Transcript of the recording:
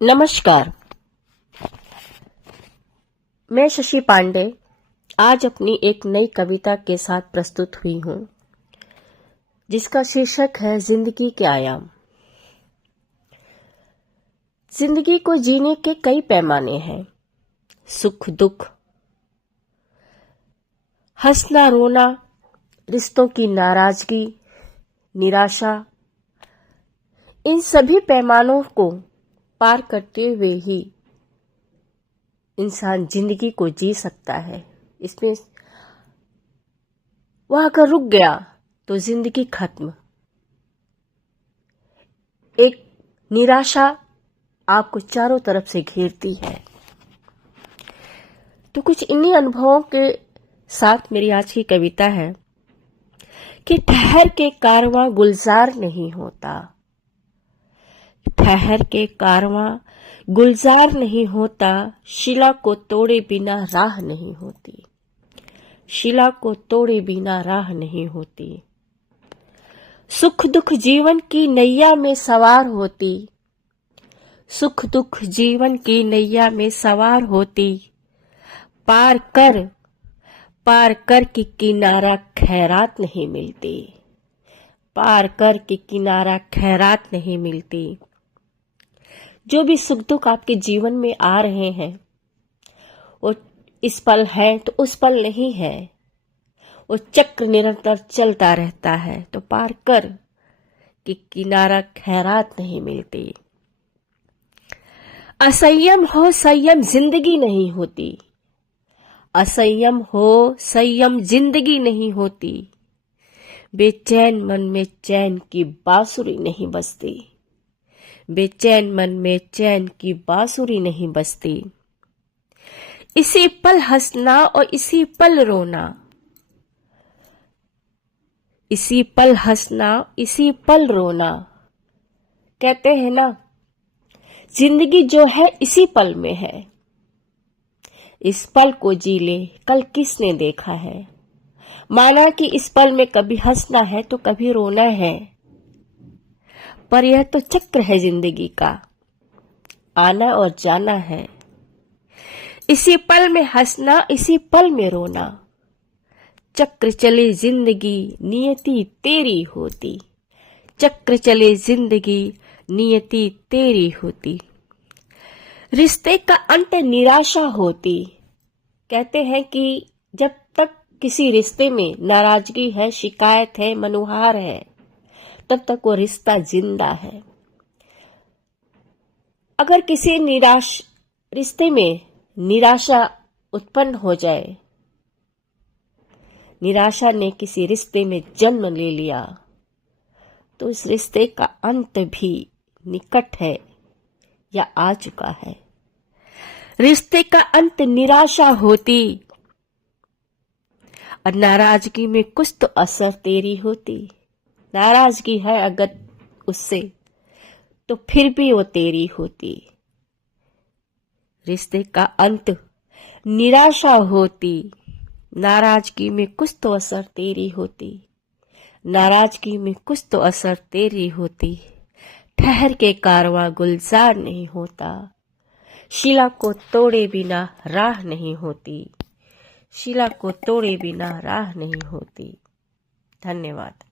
नमस्कार, मैं शशि पांडे आज अपनी एक नई कविता के साथ प्रस्तुत हुई हूँ, जिसका शीर्षक है जिंदगी के आयाम। जिंदगी को जीने के कई पैमाने हैं, सुख दुख, हंसना रोना, रिश्तों की नाराजगी, निराशा, इन सभी पैमानों को पार करते हुए ही इंसान जिंदगी को जी सकता है। इसमें वह अगर रुक गया तो जिंदगी खत्म। एक निराशा आपको चारों तरफ से घेरती है। तो कुछ इन्हीं अनुभवों के साथ मेरी आज की कविता है कि ठहर के कारवां गुलजार नहीं होता, ठहर के कारवां गुलजार नहीं होता, शिला को तोड़े बिना राह नहीं होती, शिला को तोड़े बिना राह नहीं होती। सुख दुख जीवन की नैया में सवार होती, सुख दुख जीवन की नैया में सवार होती, पार कर की किनारा खैरात नहीं मिलती, पार कर की किनारा खैरात नहीं मिलती। जो भी सुख दुख आपके जीवन में आ रहे हैं, वो इस पल है तो उस पल नहीं है, वो चक्र निरंतर चलता रहता है। तो पार कर कि किनारा खैरात नहीं मिलती। असंयम हो संयम जिंदगी नहीं होती, असंयम हो संयम जिंदगी नहीं होती, बेचैन मन में चैन की बांसुरी नहीं बजती, बेचैन मन में चैन की बांसुरी नहीं बजती। इसी पल हंसना और इसी पल रोना, इसी पल हंसना इसी पल रोना। कहते हैं ना, जिंदगी जो है इसी पल में है, इस पल को जी ले, कल किसने देखा है। माना कि इस पल में कभी हंसना है तो कभी रोना है, पर यह तो चक्र है जिंदगी का, आना और जाना है। इसी पल में हंसना इसी पल में रोना, चक्र चले जिंदगी नियति तेरी होती, चक्र चले जिंदगी नियति तेरी होती। रिश्ते का अंत निराशा होती। कहते हैं कि जब तक किसी रिश्ते में नाराजगी है, शिकायत है, मनुहार है, तब तक वो रिश्ता जिंदा है। अगर किसी रिश्ते में निराशा उत्पन्न हो जाए, निराशा ने किसी रिश्ते में जन्म ले लिया, तो इस रिश्ते का अंत भी निकट है या आ चुका है। रिश्ते का अंत निराशा होती और नाराजगी में कुछ तो असर तेरी होती। नाराजगी है अगर उससे, तो फिर भी वो तेरी होती। रिश्ते का अंत निराशा होती, नाराजगी में कुछ तो असर तेरी होती, नाराजगी में कुछ तो असर तेरी होती। ठहर के कारवां गुलजार नहीं होता, शिला को तोड़े बिना राह नहीं होती, शिला को तोड़े बिना राह नहीं होती। धन्यवाद।